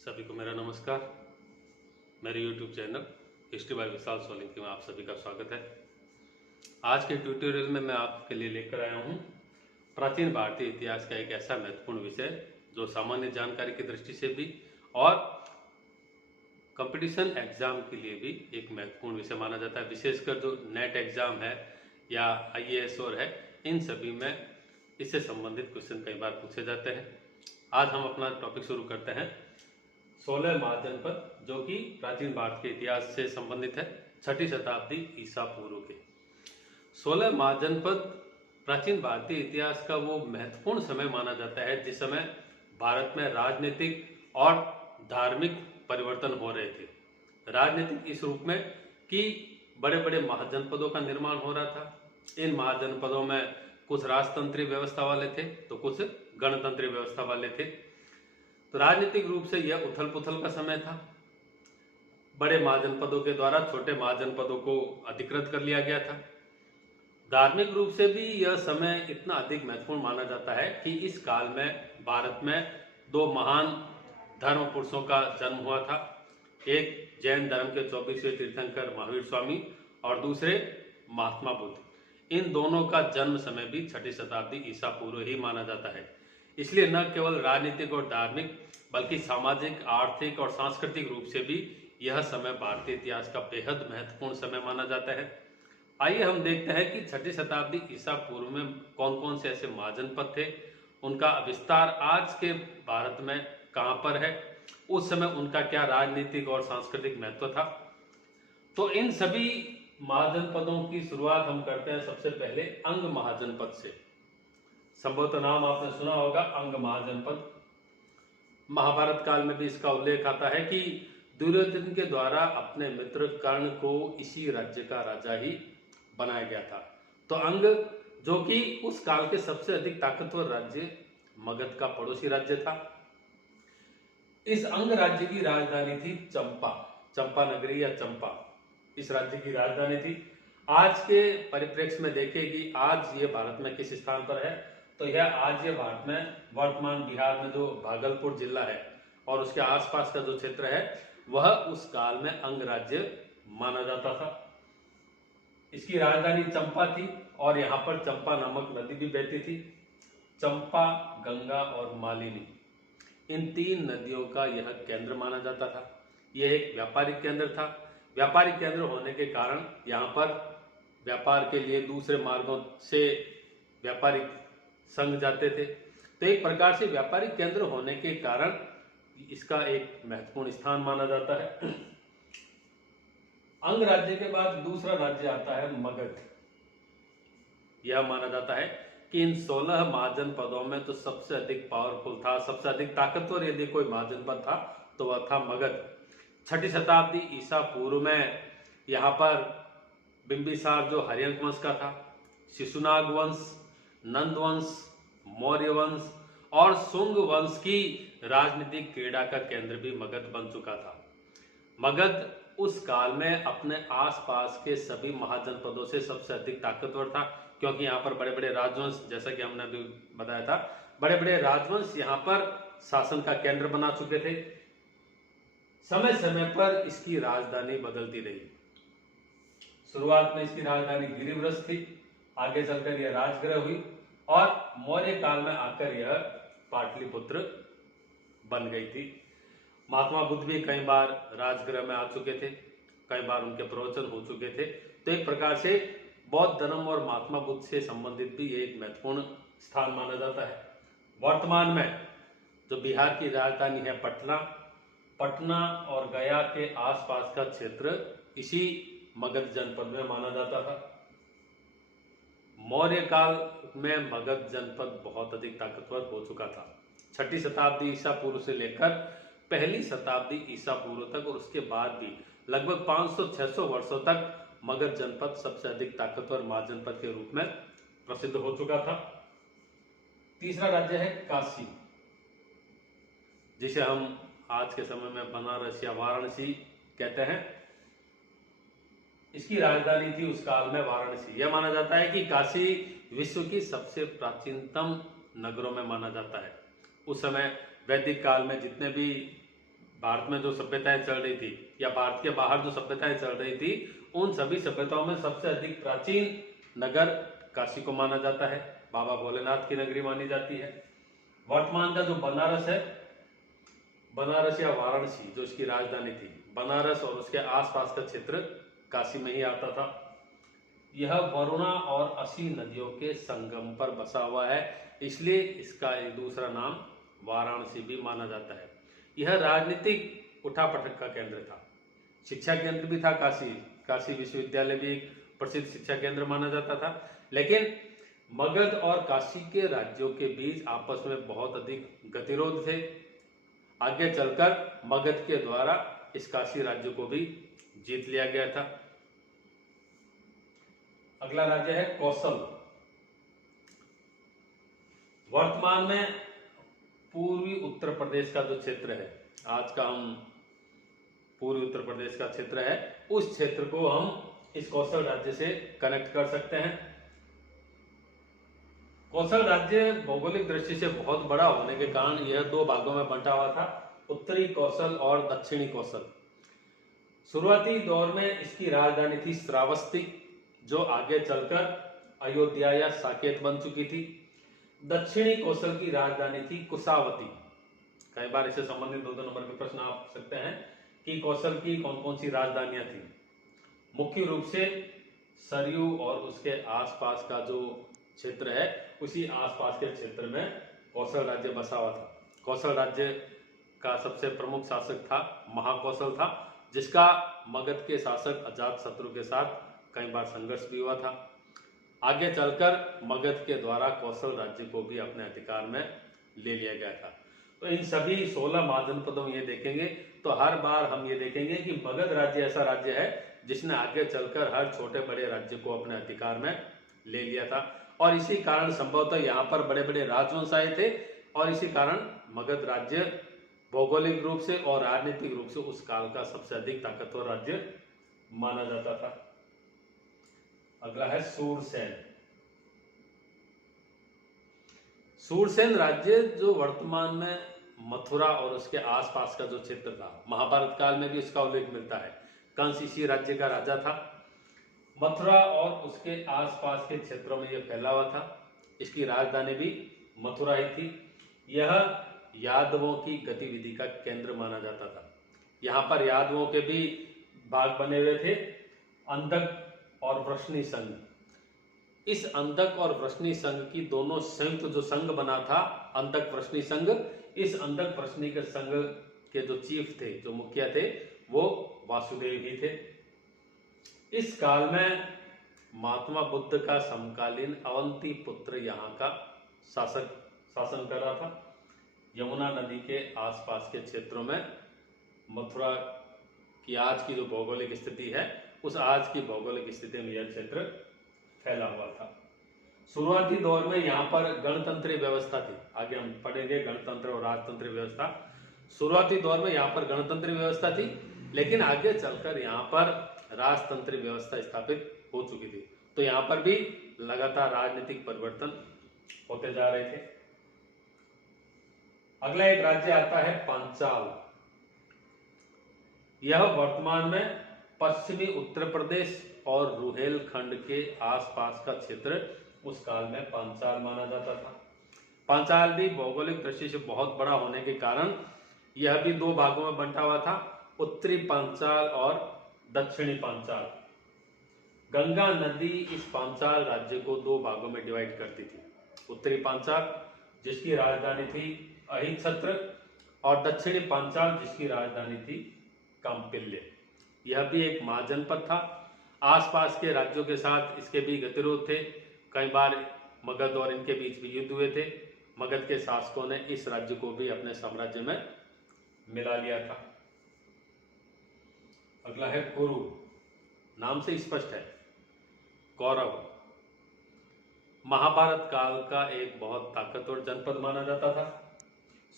सभी को मेरा नमस्कार। मेरे YouTube चैनल हिस्ट्री बाय विशाल सोलंकी में आप सभी का स्वागत है। आज के ट्यूटोरियल में मैं आपके लिए लेकर आया हूँ प्राचीन भारतीय इतिहास का एक ऐसा महत्वपूर्ण विषय जो सामान्य जानकारी की दृष्टि से भी और कंपटीशन एग्जाम के लिए भी एक महत्वपूर्ण विषय माना जाता है। विशेषकर जो नेट एग्जाम है या IAS और है, इन सभी में इससे संबंधित क्वेश्चन कई बार पूछे जाते हैं। आज हम अपना टॉपिक शुरू करते हैं 16 महाजनपद, जो कि प्राचीन भारत के इतिहास से संबंधित है। 6ठी शताब्दी ईसा पूर्व के 16 महाजनपद प्राचीन भारतीय इतिहास का वो महत्वपूर्ण समय माना जाता है जिस समय भारत में राजनीतिक और धार्मिक परिवर्तन हो रहे थे। राजनीतिक इस रूप में कि बड़े बड़े महाजनपदों का निर्माण हो रहा था। इन महाजनपदों में कुछ राजतंत्रीय व्यवस्था वाले थे तो कुछ गणतंत्रीय व्यवस्था वाले थे। तो राजनीतिक रूप से यह उथल पुथल का समय था। बड़े महाजनपदों के द्वारा छोटे महाजनपदों को अधिकृत कर लिया गया था। धार्मिक रूप से भी यह समय इतना अधिक महत्वपूर्ण माना जाता है कि इस काल में भारत में दो महान धर्म पुरुषों का जन्म हुआ था। एक जैन धर्म के 24वें तीर्थंकर महावीर स्वामी और दूसरे महात्मा बुद्ध। इन दोनों का जन्म समय भी 6ठी शताब्दी ईसा पूर्व ही माना जाता है। इसलिए न केवल राजनीतिक और धार्मिक बल्कि सामाजिक, आर्थिक और सांस्कृतिक रूप से भी यह समय भारतीय इतिहास का बेहद महत्वपूर्ण समय माना जाता है। आइए हम देखते हैं कि 6ठी शताब्दी ईसा पूर्व में कौन कौन से ऐसे महाजनपद थे, उनका विस्तार आज के भारत में कहाँ पर है, उस समय उनका क्या राजनीतिक और सांस्कृतिक महत्व था। तो इन सभी महाजनपदों की शुरुआत हम करते हैं सबसे पहले अंग महाजनपद से। संभवतः नाम आपने सुना होगा, अंग महाजनपद। महाभारत काल में भी इसका उल्लेख आता है कि दुर्योधन के द्वारा अपने मित्र कर्ण को इसी राज्य का राजा ही बनाया गया था। तो अंग, जो कि उस काल के सबसे अधिक ताकतवर राज्य मगध का पड़ोसी राज्य था। इस अंग राज्य की राजधानी थी चंपा नगरी या चंपा, इस राज्य की राजधानी थी। आज के परिप्रेक्ष्य में देखें कि आज ये भारत में किस स्थान पर है, तो यह आज ये भारत में वर्तमान बिहार में जो भागलपुर जिला है और उसके आसपास का जो क्षेत्र है वह उस काल में अंग राज्य माना जाता था। इसकी राजधानी चंपा थी और यहाँ पर चंपा नामक नदी भी बहती थी। चंपा, गंगा और मालिनी, इन तीन नदियों का यह केंद्र माना जाता था। यह एक व्यापारिक केंद्र था। व्यापारिक केंद्र होने के कारण यहाँ पर व्यापार के लिए दूसरे मार्गों से व्यापारिक संघ जाते थे। तो एक प्रकार से व्यापारिक केंद्र होने के कारण इसका एक महत्वपूर्ण स्थान माना जाता है। अंग राज्य के बाद दूसरा राज्य आता है मगध। यह माना जाता है कि इन 16 महाजनपदों में तो सबसे अधिक पावरफुल था, सबसे अधिक ताकतवर यदि कोई महाजनपद था तो वह था मगध। 6ठी शताब्दी ईसा पूर्व में यहाँ पर बिंबिसार जो हर्यंक वंश का था, शिशुनाग वंश, नंद वंश, मौर्य वंश और शुंग वंश की राजनीतिक क्रीड़ा का केंद्र भी मगध बन चुका था। मगध उस काल में अपने आसपास के सभी महाजनपदों से सबसे अधिक ताकतवर था, क्योंकि यहाँ पर बड़े बड़े राजवंश, जैसा कि हमने अभी बताया था, बड़े बड़े राजवंश यहाँ पर शासन का केंद्र बना चुके थे। समय समय पर इसकी राजधानी बदलती रही। शुरुआत में इसकी राजधानी गिरिव्रत थी, आगे चलकर यह राजगृह हुई और मौर्य काल में आकर यह पाटलिपुत्र बन गई थी। महात्मा बुद्ध भी कई बार राजगृह में आ चुके थे, कई बार उनके प्रवचन हो चुके थे। तो एक प्रकार से बौद्ध धर्म और महात्मा बुद्ध से संबंधित भी एक महत्वपूर्ण स्थान माना जाता है। वर्तमान में जो बिहार की राजधानी है पटना और गया के आसपास का क्षेत्र इसी मगध जनपद में माना जाता था। मौर्य काल में मगध जनपद बहुत अधिक ताकतवर हो चुका था। 6ठी शताब्दी ईसा पूर्व से लेकर 1ली शताब्दी ईसा पूर्व तक और उसके बाद भी लगभग 500-600 वर्षों तक मगध जनपद सबसे अधिक ताकतवर महाजनपद के रूप में प्रसिद्ध हो चुका था। तीसरा राज्य है काशी, जिसे हम आज के समय में बनारस या वाराणसी कहते हैं। इसकी राजधानी थी उस काल में वाराणसी। यह माना जाता है कि काशी विश्व की सबसे प्राचीनतम नगरों में माना जाता है। उस समय वैदिक काल में जितने भी भारत में जो सभ्यताएं चल रही थी या भारत के बाहर जो सभ्यताएं चल रही थी, उन सभी सभ्यताओं में सबसे अधिक प्राचीन नगर काशी को माना जाता है। बाबा भोलेनाथ की नगरी मानी जाती है। वर्तमान का जो बनारस है, बनारस या वाराणसी जो इसकी राजधानी थी, बनारस और उसके आसपास का क्षेत्र काशी में ही आता था। यह वरुणा और असी नदियों के संगम पर बसा हुआ है, इसलिए इसका एक दूसरा नाम वाराणसी भी माना जाता है। यह राजनीतिक उठापटक का केंद्र था, शिक्षा केंद्र भी था। काशी विश्वविद्यालय भी एक प्रसिद्ध शिक्षा केंद्र माना जाता था। लेकिन मगध और काशी के राज्यों के बीच आपस में बहुत अधिक गतिरोध थे। आगे चलकर मगध के द्वारा इस काशी राज्य को भी जीत लिया गया था। अगला राज्य है कौशल। वर्तमान में पूर्वी उत्तर प्रदेश का जो क्षेत्र है, आज का हम पूर्वी उत्तर प्रदेश का क्षेत्र है, उस क्षेत्र को हम इस कौशल राज्य से कनेक्ट कर सकते हैं। कौशल राज्य भौगोलिक दृष्टि से बहुत बड़ा होने के कारण यह दो भागों में बंटा हुआ था, उत्तरी कौशल और दक्षिणी कौशल। शुरुआती दौर में इसकी राजधानी थी श्रावस्ती, जो आगे चलकर अयोध्या या साकेत बन चुकी थी। दक्षिणी कौशल की राजधानी थी कुशावती। कई बार इससे संबंधित 2 नंबर के प्रश्न आ सकते हैं कि कौशल की कौन कौन सी राजधानियां थी। मुख्य रूप से सरयू और उसके आसपास का जो क्षेत्र है, उसी आसपास के क्षेत्र में कौशल राज्य बसा हुआ था। कौशल राज्य का सबसे प्रमुख शासक था महाकौशल था, जिसका मगध के शासक अजातशत्रु के साथ कई बार संघर्ष भी हुआ था। आगे चलकर मगध के द्वारा कौशल राज्य को भी अपने अधिकार में ले लिया गया था। तो इन सभी 16 महाजनपदों में ये देखेंगे तो हर बार हम ये देखेंगे कि मगध राज्य ऐसा राज्य है जिसने आगे चलकर हर छोटे बड़े राज्य को अपने अधिकार में ले लिया था, और इसी कारण संभवतः यहाँ पर बड़े बड़े राजवंश आए थे, और इसी कारण मगध राज्य भौगोलिक रूप से और राजनीतिक रूप से उस काल का सबसे अधिक ताकतवर राज्य माना जाता था। अगला है सूरसेन। सूरसेन राज्य जो वर्तमान में मथुरा और उसके आसपास का जो क्षेत्र था, महाभारत काल में भी इसका उल्लेख मिलता है। कंस इसी राज्य का राजा था। मथुरा और उसके आसपास के क्षेत्रों में यह फैला हुआ था। इसकी राजधानी भी मथुरा ही थी। यह यादवों की गतिविधि का केंद्र माना जाता था। यहाँ पर यादवों के भी भाग बने हुए थे, अंधक और वृष्णि संघ। इस अंधक और वृष्णि संघ की दोनों संयुक्त जो संघ बना था, अंधक वृष्णि संघ, इस अंधक वृष्णि के संघ के जो चीफ थे, जो मुखिया थे, वो वासुदेव ही थे। इस काल में महात्मा बुद्ध का समकालीन अवंती पुत्र यहाँ का शासन कर रहा था। यमुना नदी के आसपास के क्षेत्रों में मथुरा की आज की जो भौगोलिक स्थिति है, उस आज की भौगोलिक स्थिति में यह क्षेत्र फैला हुआ था। शुरुआती दौर में यहाँ पर गणतंत्रीय व्यवस्था थी। आगे हम पढ़ेंगे गणतंत्र और राजतंत्र व्यवस्था। शुरुआती दौर में यहाँ पर गणतंत्रीय व्यवस्था थी, लेकिन आगे चलकर यहाँ पर राजतंत्रीय व्यवस्था स्थापित हो चुकी थी। तो यहाँ पर भी लगातार राजनीतिक परिवर्तन होते जा रहे थे। अगला एक राज्य आता है पांचाल। यह वर्तमान में पश्चिमी उत्तर प्रदेश और रुहेलखंड के आसपास का क्षेत्र उस काल में पांचाल माना जाता था। पांचाल भी भौगोलिक दृष्टि से बहुत बड़ा होने के कारण यह भी 2 भागों में बंटा हुआ था, उत्तरी पांचाल और दक्षिणी पांचाल। गंगा नदी इस पांचाल राज्य को 2 भागों में डिवाइड करती थी। उत्तरी पांचाल जिसकी राजधानी थी अहिच्छत्र, और दक्षिणी पांचाल जिसकी राजधानी थी कांपिल्य। यह भी एक महाजनपद था। आसपास के राज्यों के साथ इसके भी गतिरोध थे। कई बार मगध और इनके बीच भी युद्ध हुए थे। मगध के शासकों ने इस राज्य को भी अपने साम्राज्य में मिला लिया था। अगला है कुरु। नाम से स्पष्ट है, कौरव। महाभारत काल का एक बहुत ताकतवर जनपद माना जाता था।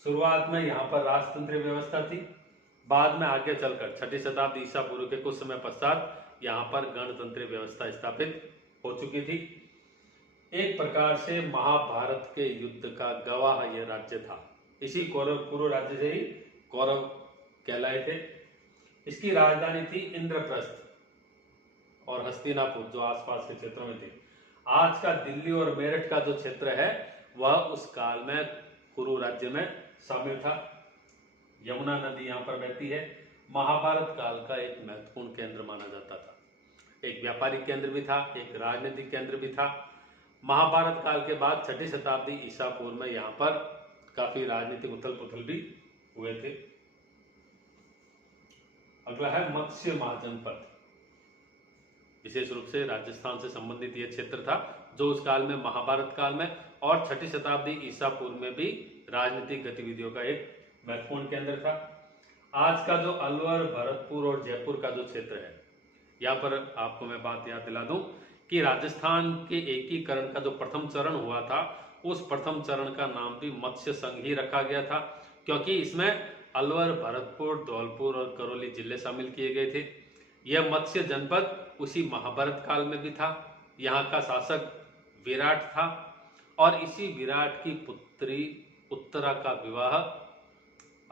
शुरुआत में यहाँ पर राजतंत्रीय व्यवस्था थी। बाद में आगे चलकर 6ठी शताब्दी ईसा पूर्व के कुछ समय पश्चात यहाँ पर गणतंत्रीय व्यवस्था स्थापित हो चुकी थी। एक प्रकार से महाभारत के युद्ध का गवाह यह राज्य था। इसी कुरु राज्य से ही कौरव कहलाए थे। इसकी राजधानी थी इंद्रप्रस्थ और हस्तिनापुर जो आसपास के क्षेत्रों में थे। आज का दिल्ली और मेरठ का जो क्षेत्र है वह उस काल में कुरु राज्य में शामिल था। यमुना नदी यहाँ पर बहती है। महाभारत काल का एक महत्वपूर्ण केंद्र माना जाता था। एक व्यापारिक केंद्र भी था, एक राजनीतिक केंद्र भी था। महाभारत काल के बाद 6ठी शताब्दी ईसा पूर्व में यहाँ पर काफी राजनीतिक उथल पुथल भी हुए थे। अगला है मत्स्य महाजनपद। विशेष रूप से राजस्थान से संबंधित यह क्षेत्र था जो उस काल में महाभारत काल में और 6ठी शताब्दी ईसा पूर्व में भी राजनीतिक गतिविधियों का एक महत्वपूर्ण केंद्र था। आज का जो अलवर, भरतपुर और जयपुर का जो क्षेत्र है, यहाँ पर आपको मैं बात याद दिला दूं कि राजस्थान के एकीकरण का जो प्रथम चरण हुआ था उस प्रथम चरण का नाम भी मत्स्य संघ ही रखा गया था, क्योंकि इसमें अलवर, भरतपुर, धौलपुर और करौली जिले शामिल किए गए थे। यह मत्स्य जनपद उसी महाभारत काल में भी था। यहाँ का शासक विराट था और इसी विराट की पुत्री उत्तरा का विवाह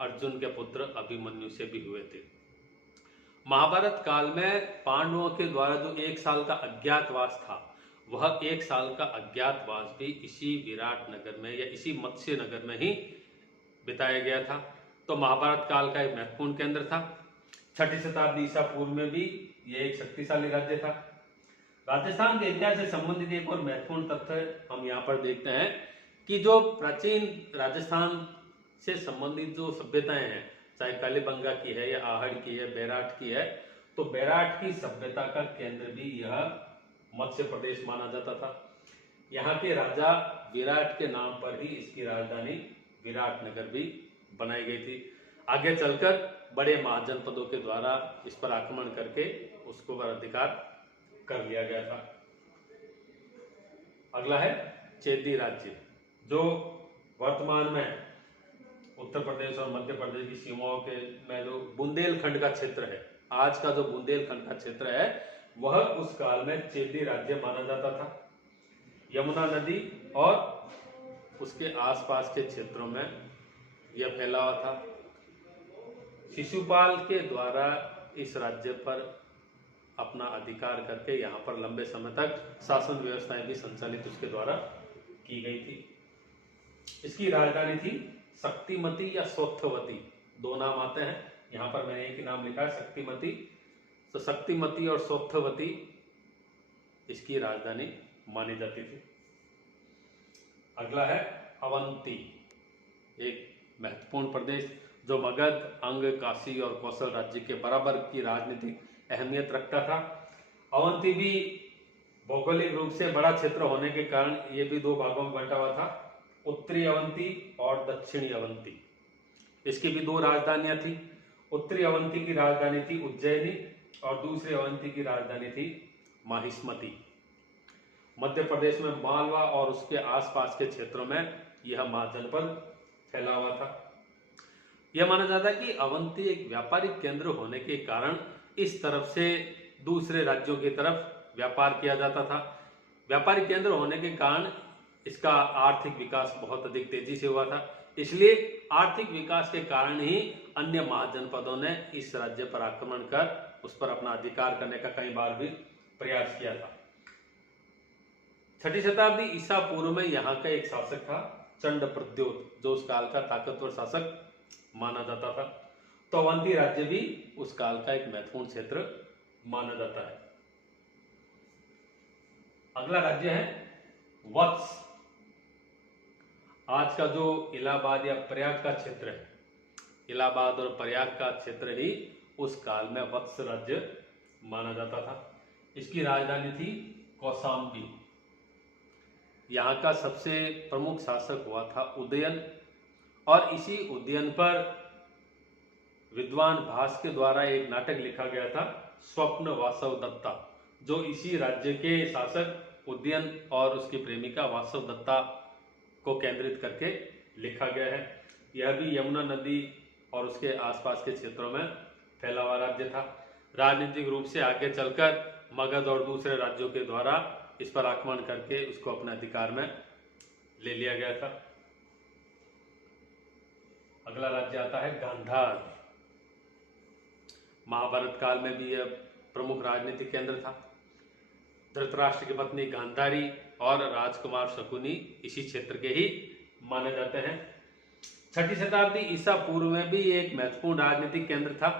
अर्जुन के पुत्र अभिमन्यु से भी हुए थे। महाभारत काल में पांडवों के द्वारा जो 1 साल का अज्ञातवास था वह 1 साल का अज्ञातवास भी इसी विराट नगर में या इसी मत्स्य नगर में ही बिताया गया था। तो महाभारत काल का एक महत्वपूर्ण केंद्र था। 6ठी शताब्दी ईसा पूर्व में भी यह एक शक्तिशाली राज्य था। राजस्थान के इतिहास से संबंधित एक और महत्वपूर्ण तथ्य हम यहाँ पर देखते हैं कि जो प्राचीन राजस्थान से संबंधित जो सभ्यताएं हैं, चाहे कालीबंगा की है या आहड़ की है, बैराट की है, तो बैराट की सभ्यता का केंद्र भी यह मत्स्य प्रदेश माना जाता था। यहाँ के राजा विराट के नाम पर ही इसकी राजधानी विराट नगर भी बनाई गई थी। आगे चलकर बड़े महाजनपदों के द्वारा इस पर आक्रमण करके उसको पर अधिकार कर लिया गया था। अगला है चेदी राज्य, जो वर्तमान में उत्तर प्रदेश और मध्य प्रदेश की सीमाओं के में जो बुंदेलखंड का क्षेत्र है, आज का जो बुंदेलखंड का क्षेत्र है वह उस काल में चेदी राज्य माना जाता था। यमुना नदी और उसके आसपास के क्षेत्रों में यह फैला हुआ था। शिशुपाल के द्वारा इस राज्य पर अपना अधिकार करके यहाँ पर लंबे समय तक शासन व्यवस्थाएं भी संचालित उसके द्वारा की गई थी। इसकी राजधानी थी शक्तिमती या सोत्थवती, 2 नाम आते हैं। यहाँ पर मैंने एक ही नाम लिखा है, शक्तिमती। तो शक्तिमती और सोत्थवती इसकी राजधानी मानी जाती थी। अगला है अवंती, एक महत्वपूर्ण प्रदेश जो मगध, अंग, काशी और कौशल राज्य के बराबर की राजनीतिक अहमियत रखता था। अवंती भी भौगोलिक रूप से बड़ा क्षेत्र होने के कारण ये भी 2 भागों में बंटा हुआ था, उत्तरी अवंती और दक्षिणी अवंती। इसकी भी 2 राजधानियां थी। उत्तरी अवंती की राजधानी थी उज्जैनी और दूसरी अवंती की राजधानी थी माहिष्मती। मध्य प्रदेश में मालवा और उसके आसपास के क्षेत्रों में यह महाजनपद फैला हुआ था। यह माना जाता है कि अवंती एक व्यापारिक केंद्र होने के कारण इस तरफ से दूसरे राज्यों की तरफ व्यापार किया जाता था। व्यापारिक केंद्र होने के कारण इसका आर्थिक विकास बहुत अधिक तेजी से हुआ था। इसलिए आर्थिक विकास के कारण ही अन्य महाजनपदों ने इस राज्य पर आक्रमण कर उस पर अपना अधिकार करने का कई बार भी प्रयास किया था। 6ठी शताब्दी ईसा पूर्व में यहाँ का एक शासक था चंड प्रद्योत, जो उस काल का ताकतवर शासक माना जाता था। तो अवंती राज्य भी उस काल का एक महत्वपूर्ण क्षेत्र माना जाता है। अगला राज्य है वत्स। आज का जो इलाहाबाद या प्रयाग का क्षेत्र है, इलाहाबाद और प्रयाग का क्षेत्र ही उस काल में वत्स राज्य माना जाता था। इसकी राजधानी थी कौशाम्बी। यहाँ का सबसे प्रमुख शासक हुआ था उदयन, और इसी उदयन पर विद्वान भास के द्वारा एक नाटक लिखा गया था स्वप्न वासव दत्ता, जो इसी राज्य के शासक उदयन और उसकी प्रेमिका वासव दत्ता को केंद्रित करके लिखा गया है। यह भी यमुना नदी और उसके आसपास के क्षेत्रों में फैला हुआ राज्य था। राजनीतिक रूप से आगे चलकर मगध और दूसरे राज्यों के द्वारा इस पर आक्रमण करके उसको अपने अधिकार में ले लिया गया था। अगला राज्य आता है गांधार। महाभारत काल में भी यह प्रमुख राजनीतिक केंद्र था। धृतराष्ट्र की पत्नी गांधारी और राजकुमार शकुनी इसी क्षेत्र के ही माने जाते हैं। 6ठी शताब्दी ईसा पूर्व में भी एक महत्वपूर्ण राजनीतिक केंद्र था।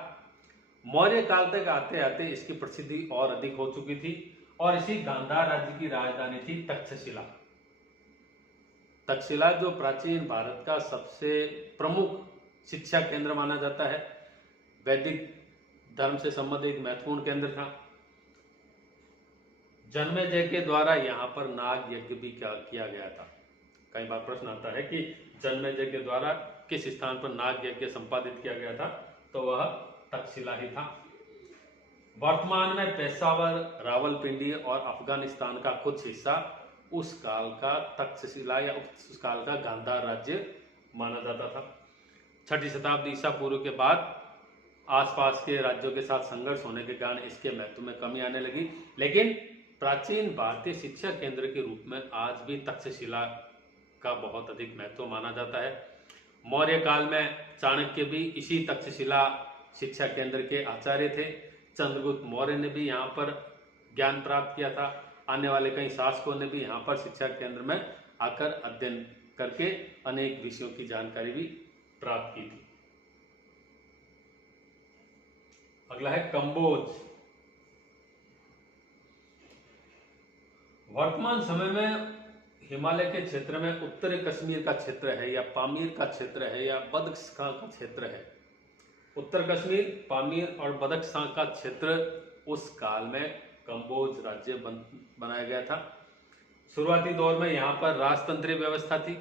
मौर्य काल तक आते आते इसकी प्रसिद्धि और अधिक हो चुकी थी और इसी गांधार राज्य की राजधानी थी तक्षशिला। तक्षशिला जो प्राचीन भारत का सबसे प्रमुख शिक्षा केंद्र माना जाता है, वैदिक धर्म से संबंधित महत्वपूर्ण केंद्र था। जन्मेजय के द्वारा यहाँ पर नाग यज्ञ भी किया गया था। कई बार प्रश्न आता है कि जन्मेजय के द्वारा किस स्थान पर नाग यज्ञ संपादित किया गया था, तो वह तक्षशिला ही था। वर्तमान में पेशावर, रावलपिंडी और अफगानिस्तान का कुछ हिस्सा उस काल का तक्षशिला या उस काल का गांधार राज्य माना जाता था। 6ठी शताब्दी ईसा पूर्व के बाद आसपास के राज्यों के साथ संघर्ष होने के कारण इसके महत्व में कमी आने लगी, लेकिन प्राचीन भारतीय शिक्षा केंद्र के रूप में आज भी तक्षशिला का बहुत अधिक महत्व माना जाता है। मौर्य काल में चाणक्य भी इसी तक्षशिला शिक्षा केंद्र के आचार्य थे। चंद्रगुप्त मौर्य ने भी यहाँ पर ज्ञान प्राप्त किया था। आने वाले कई शासकों ने भी यहाँ पर शिक्षा केंद्र में आकर अध्ययन करके अनेक विषयों की जानकारी भी प्राप्त की थी। अगला है कंबोज। वर्तमान समय में हिमालय के क्षेत्र में उत्तरी कश्मीर का क्षेत्र है या पामीर का क्षेत्र है या बदख्शां का क्षेत्र है। उत्तर कश्मीर, पामीर और बदख्शां का क्षेत्र उस काल में कंबोज राज्य बनाया गया था। शुरुआती दौर में यहाँ पर राजतंत्रीय व्यवस्था थी,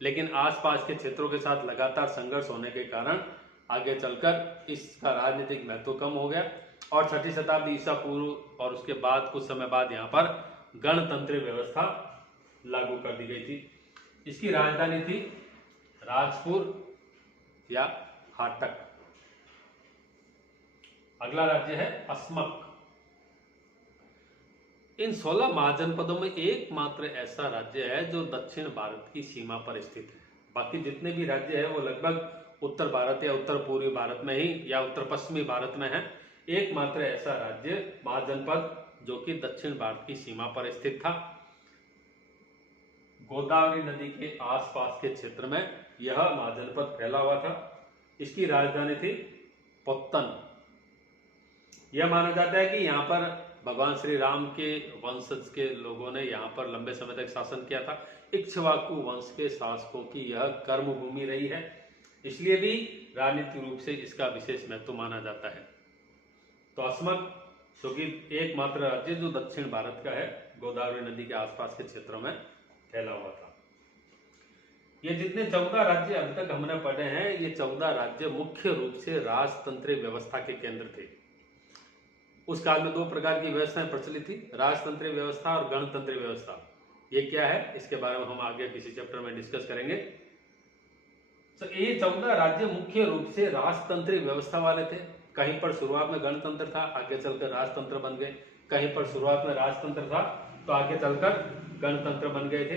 लेकिन आसपास के क्षेत्रों के साथ लगातार संघर्ष होने के कारण आगे चलकर इसका राजनीतिक महत्व कम हो गया और 6ठी शताब्दी ईसा पूर्व और उसके बाद कुछ समय बाद यहाँ पर गणतंत्रीय व्यवस्था लागू कर दी गई थी। इसकी राजधानी थी राजपुर या हाटक। अगला राज्य है अस्मक। इन 16 महाजनपदों में एकमात्र ऐसा राज्य है जो दक्षिण भारत की सीमा पर स्थित है। बाकी जितने भी राज्य हैं वो लगभग उत्तर भारत या उत्तर पूर्वी भारत में ही या उत्तर पश्चिमी भारत में है। एकमात्र ऐसा राज्य महाजनपद जो कि दक्षिण भारत की सीमा पर स्थित था। गोदावरी नदी के आसपास के क्षेत्र में यह महाजनपद फैला हुआ था। इसकी राजधानी थी पोत्तन। यह माना जाता है कि यहाँ पर भगवान श्री राम के वंशज के लोगों ने यहाँ पर लंबे समय तक शासन किया था। इक्ष्वाकु वंश के शासकों की यह कर्मभूमि रही है, इसलिए भी राजनीतिक रूप से इसका विशेष महत्व माना जाता है। तो अस्मक क्योंकि एकमात्र राज्य जो दक्षिण भारत का है, गोदावरी नदी के आसपास के क्षेत्रों में फैला हुआ था। ये जितने 14 राज्य अभी तक हमने पढ़े हैं, ये 14 राज्य मुख्य रूप से राजतंत्रीय व्यवस्था के केंद्र थे। उस काल में 2 प्रकार की व्यवस्थाएं प्रचलित थी, राजतंत्रीय व्यवस्था और गणतंत्रीय व्यवस्था। ये क्या है, इसके बारे में हम आगे किसी चैप्टर में डिस्कस करेंगे। तो ये 14 राज्य मुख्य रूप से राजतंत्रीय व्यवस्था वाले थे। कहीं पर शुरुआत में गणतंत्र था, आगे चलकर राजतंत्र बन गए। कहीं पर शुरुआत में राजतंत्र था तो आगे चलकर गणतंत्र बन गए थे।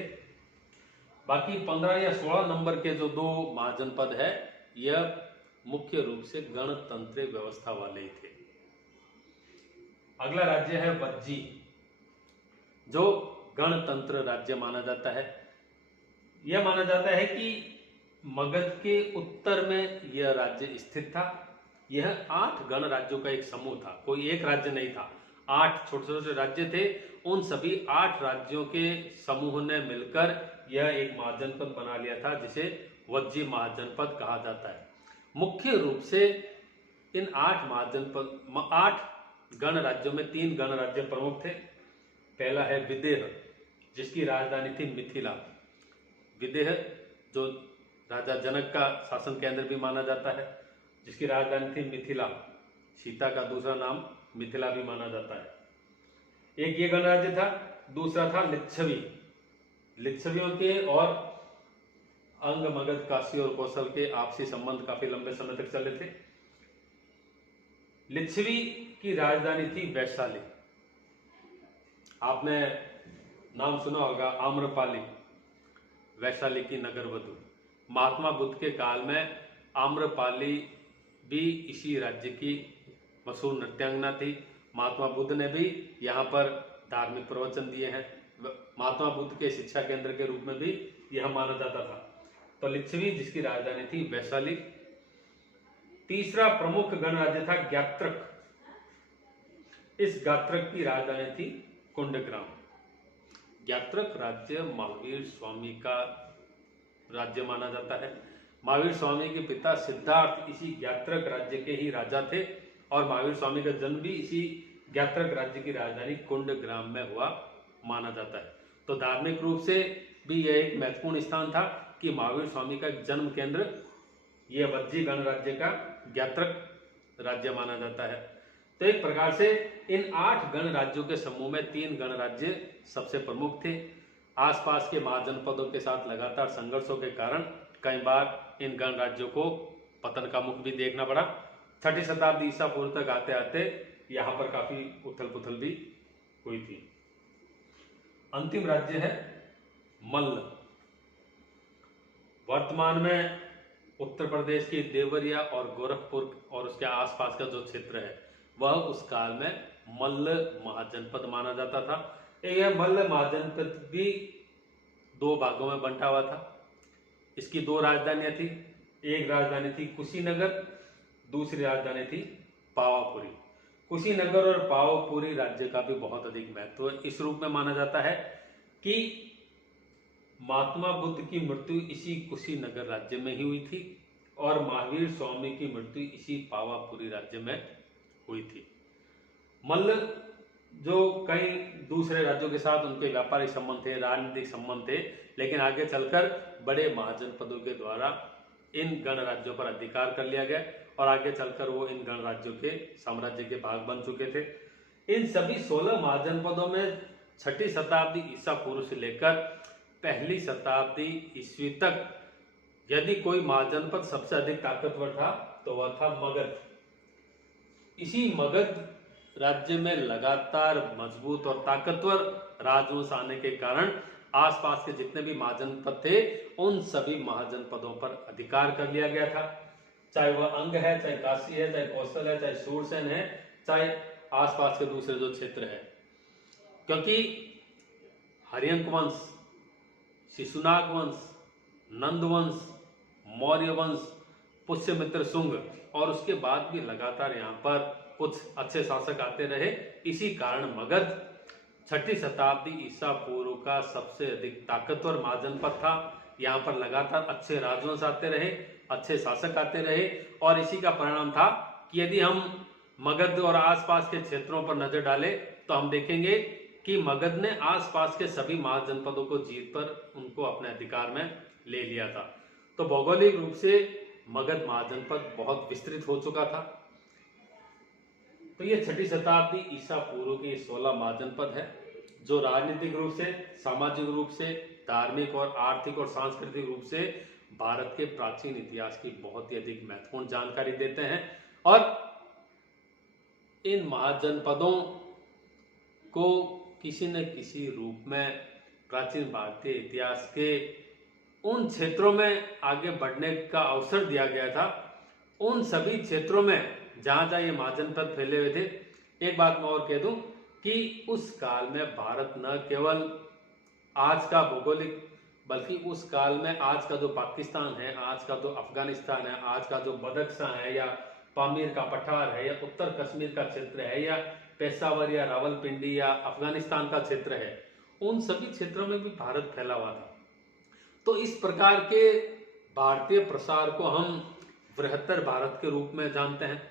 बाकी 15 या 16 नंबर के जो 2 महाजनपद है, यह मुख्य रूप से गणतंत्रीय व्यवस्था वाले ही थे। अगला राज्य है वज्जी, जो गणतंत्र राज्य माना जाता है। यह माना जाता है कि मगध के उत्तर में यह राज्य स्थित था। यह 8 गण राज्यों का एक समूह था, कोई एक राज्य नहीं था। 8 छोटे छोटे राज्य थे, उन सभी 8 राज्यों के समूह ने मिलकर यह एक महाजनपद बना लिया था, जिसे वज्जी महाजनपद कहा जाता है। मुख्य रूप से इन 8 गण राज्यों में 3 गण राज्य प्रमुख थे। पहला है विदेह, जिसकी राजधानी थी मिथिला। विदेह जो राजा जनक का शासन केंद्र भी माना जाता है, जिसकी राजधानी थी मिथिला। सीता का दूसरा नाम मिथिला भी माना जाता है। एक ये गणराज्य था, दूसरा था लिच्छवी। लिच्छवियों के और अंग, मगध, काशी और कौशल के आपसी संबंध काफी लंबे समय तक चले थे। लिच्छवी की राजधानी थी वैशाली। आपने नाम सुना होगा आम्रपाली, वैशाली की नगरवधु। महात्मा बुद्ध के काल में आम्रपाली भी इसी राज्य की मशहूर नृत्यांगना थी। महात्मा बुद्ध ने भी यहाँ पर धार्मिक प्रवचन दिए हैं। महात्मा बुद्ध के शिक्षा केंद्र के रूप में भी यह माना जाता था। तो लिच्छवी जिसकी राजधानी थी वैशाली। तीसरा प्रमुख गणराज्य था ज्ञात्रक। इस ज्ञात्रक की राजधानी थी कुंडग्राम। ज्ञात्रक राज्य महावीर स्वामी का राज्य माना जाता है। महावीर स्वामी के पिता सिद्धार्थ इसी ज्ञात्रक राज्य के ही राजा थे और महावीर स्वामी का जन्म भी इसी ज्ञात्रक राज्य की राजधानी कुंडग्राम में हुआ माना जाता है। तो धार्मिक रूप से भी यह एक महत्वपूर्ण स्थान था कि महावीर स्वामी का जन्म केंद्र यह वज्जी गणराज्य का ज्ञात्रक राज्य माना जाता है। तो एक प्रकार से इन 8 गणराज्यों के समूह में 3 गणराज्य सबसे प्रमुख थे। आसपास के महाजनपदों के साथ लगातार संघर्षों के कारण कई बार इन गणराज्यों को पतन का मुख भी देखना पड़ा। 6ठी शताब्दी ईसा पूर्व तक आते आते यहाँ पर काफी उथल पुथल भी हुई थी। अंतिम राज्य है मल्ल। वर्तमान में उत्तर प्रदेश की देवरिया और गोरखपुर और उसके आसपास का जो क्षेत्र है वह उस काल में मल्ल महाजनपद माना जाता था। यह मल्ल महाजनपद भी 2 भागों में बंटा हुआ था। इसकी 2 राजधानियां थी। एक राजधानी थी कुशीनगर, दूसरी राजधानी थी पावापुरी। कुशीनगर और पावापुरी राज्य का भी बहुत अधिक महत्व इस रूप में माना जाता है कि महात्मा बुद्ध की मृत्यु इसी कुशीनगर राज्य में ही हुई थी और महावीर स्वामी की मृत्यु इसी पावापुरी राज्य में हुई थी। मल्ल जो कई दूसरे राज्यों के साथ उनके व्यापारिक संबंध थे, राजनीतिक संबंध थे, लेकिन आगे चलकर बड़े महाजनपदों के द्वारा इन गणराज्यों पर अधिकार कर लिया गया और आगे चलकर वो इन गणराज्यों के साम्राज्य के भाग बन चुके थे। इन सभी 16 महाजनपदों में 6ठी शताब्दी ईसा पूर्व से लेकर 1ली शताब्दी ईस्वी तक यदि कोई महाजनपद सबसे अधिक ताकतवर था तो वह था मगध। इसी मगध राज्य में लगातार मजबूत और ताकतवर राजवंश आने के कारण आसपास के जितने भी महाजनपद थे उन सभी महाजनपदों पर अधिकार कर लिया गया था। चाहे वह अंग है, चाहे काशी है, चाहे कौशल है, चाहे सूरसेन है, चाहे आसपास के दूसरे जो क्षेत्र है। क्योंकि हरियंक वंश, शिशुनाग वंश, नंद वंश, मौर्य वंश, पुष्यमित्र शुंग और उसके बाद भी लगातार यहाँ पर कुछ अच्छे शासक आते रहे। इसी कारण मगध 6ठी शताब्दी ईसा पूर्व का सबसे अधिक ताकतवर महाजनपद था। यहाँ पर लगातार अच्छे राजवंश आते रहे, अच्छे शासक आते रहे और इसी का परिणाम था कि यदि हम मगध और आसपास के क्षेत्रों पर नजर डालें तो हम देखेंगे कि मगध ने आसपास के सभी महाजनपदों को जीत पर उनको अपने अधिकार में ले लिया था। तो भौगोलिक रूप से मगध महाजनपद बहुत विस्तृत हो चुका था। तो ये 6ठी शताब्दी ईसा पूर्व के 16 महाजनपद है जो राजनीतिक रूप से, सामाजिक रूप से, धार्मिक और आर्थिक और सांस्कृतिक रूप से भारत के प्राचीन इतिहास की बहुत ही अधिक महत्वपूर्ण जानकारी देते हैं। और इन महाजनपदों को किसी न किसी रूप में प्राचीन भारतीय इतिहास के उन क्षेत्रों में आगे बढ़ने का अवसर दिया गया था। उन सभी क्षेत्रों में जहां जहां ये महाजनपद फैले हुए थे, एक बात मैं और कह दूं कि उस काल में भारत न केवल आज का भौगोलिक बल्कि उस काल में आज का जो पाकिस्तान है, आज का जो अफगानिस्तान है, आज का जो बदख्शां है या पामीर का पठार है या उत्तर कश्मीर का क्षेत्र है या पेशावर या रावलपिंडी या अफगानिस्तान का क्षेत्र है, उन सभी क्षेत्रों में भी भारत फैला हुआ था। तो इस प्रकार के भारतीय प्रसार को हम बृहत्तर भारत के रूप में जानते हैं,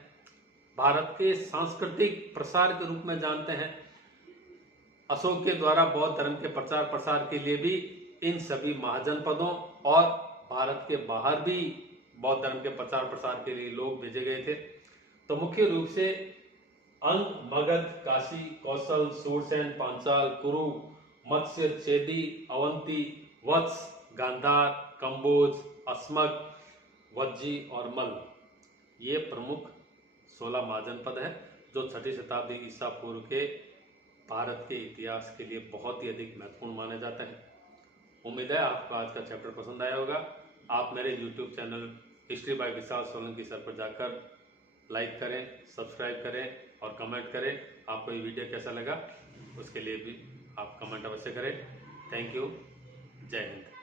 भारत के सांस्कृतिक प्रसार के रूप में जानते हैं। अशोक के द्वारा बौद्ध धर्म के प्रचार प्रसार के लिए भी इन सभी महाजनपदों और भारत के बाहर भी बौद्ध धर्म के प्रचार प्रसार के लिए लोग भेजे गए थे। तो मुख्य रूप से अंग, मगध, काशी, कौशल, सूरसेन, पांचाल, कुरु, मत्स्य, चेदी, अवंती, वत्स, गांधार, कंबोज, अस्मक, वज्जी और मल्ल ये प्रमुख 16 महाजनपद है जो 6ठी शताब्दी ईसा पूर्व के भारत के इतिहास के लिए बहुत ही अधिक महत्वपूर्ण माने जाते हैं। उम्मीद है आपको आज का चैप्टर पसंद आया होगा। आप मेरे YouTube channel history by Vishal Solanki sir पर जाकर लाइक करें, सब्सक्राइब करें और कमेंट करें। आपको ये वीडियो कैसा लगा उसके लिए भी आप कमेंट अवश्य करें। Thank you. जय हिंद।